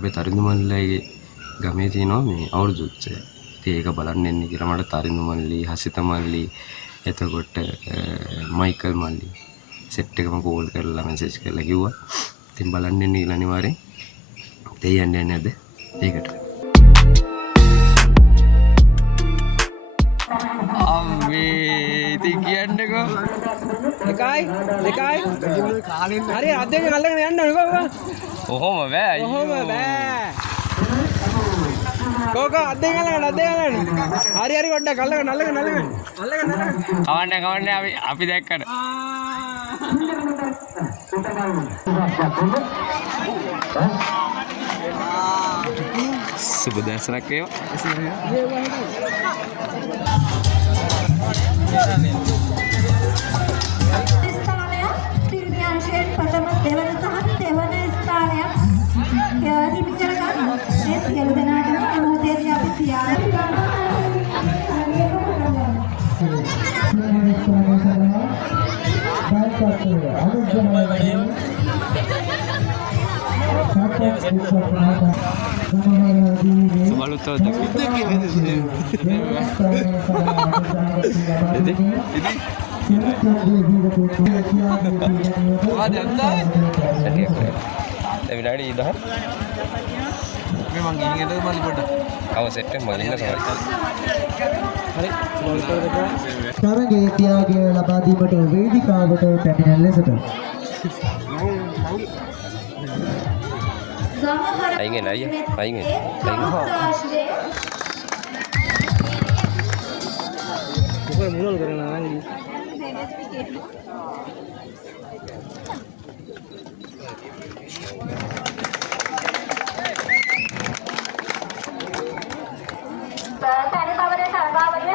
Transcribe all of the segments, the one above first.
අපේ තරිඳු මල්ලියගේ ගමේ තියෙනවා මේ අවුරුදු උත්සවය. ඉතින් ඒක බලන්න එන්න කියලා මට තරිඳු මල්ලි, හසිත මල්ලි, එතකොට මයිකල් මල්ලි සෙට් එකම කෝල් කරලා මැසේජ් කරලා කිව්වා. ඉතින් බලන්න එන්න කියලා අනිවාර්යෙන්. දෙයියන් යන්නේ නැද්ද? ඒකට. අම්මේ ඉතින් කියන්නකෝ. එකයි හරි අත් දෙකෙන් අල්ලගෙන යන්න ඕනේ කොහොම කොහොම බෑ කෝකෝ අත් දෙකෙන් අල්ලගෙන හරි පොඩ්ඩක් අල්ලගෙන කවන්නේ අපි දැක්කට සුබ දවසක් වේවා. ප්‍රථම දෙවන සහ දෙවන ස්ථානයක් හිමි කරගන්න මේ සියලු දෙනාටම මොහොතේදී අපි සියාරි විනාඩි 10 මේ මං ගිහින් එතකොට මල්ලි පොඩ්ඩක් අව සෙට් එක මම ඉන්න සමහර හරි තරගයේ ත්‍යාගය ලබා දීමට වේදිකාවට පැමිණෙන ලෙසට අයිගෙන අයිගෙන මොකද මුලල් කරනවා නංගි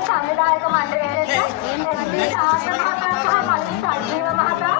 සංවිධායක මණ්ඩලයට සාර්ථක මහතා සහ මල්ලි සජීව මහතා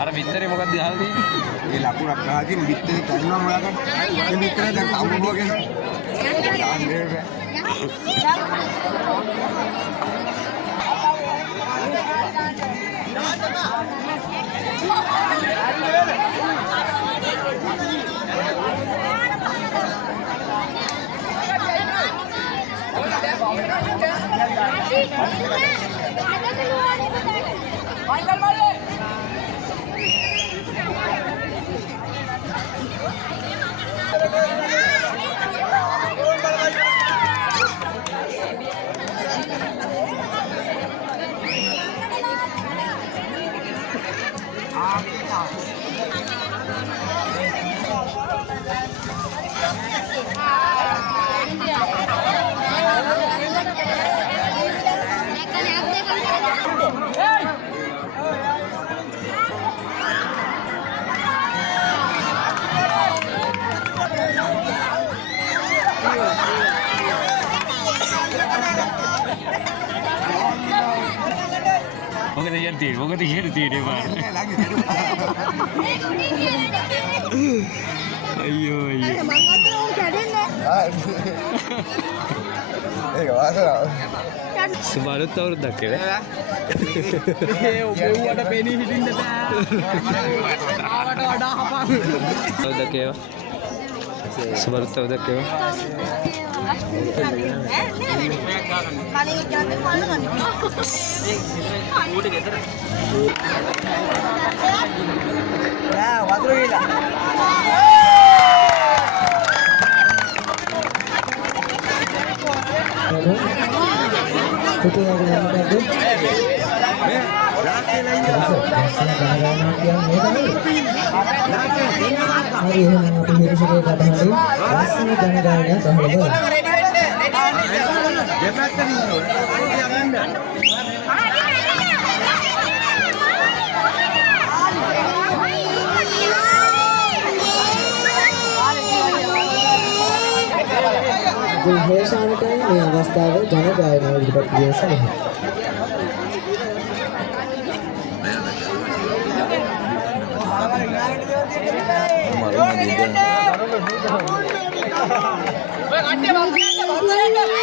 අර විතරේ මොකක්ද අහලා තියෙන්නේ? මේ ලකුණක් ගහකින් විත්තරේ කරනවා මොකක්ද? මේ විතරේ දැන් අවුරුවගෙන දෙයක් තියෙන්නේ. මොකද කියලා තියෙන්නේ පාර. අයියෝ අයියෝ. ඒක වාසනාව. සුමාරුත් අවුරුද්දක් කියලා. ඒ ඔබට පෙනී හිටින්න බෑ. ආවට වඩා හපන්. අවුරුද්දක් ඒවා. සුමාරුත් අවුරුද්දක් ඒවා. වතුර ගිලා. හරි එහෙනම් අපි හිරුසුරේ කතාවේ ලස්සන ජනගායනයක් අහලා බලමු. හේෂාන්ට මේ අවස්ථාවේ ජනගායනාව ඉදිරිපත් කිරීම සඳහා Oke,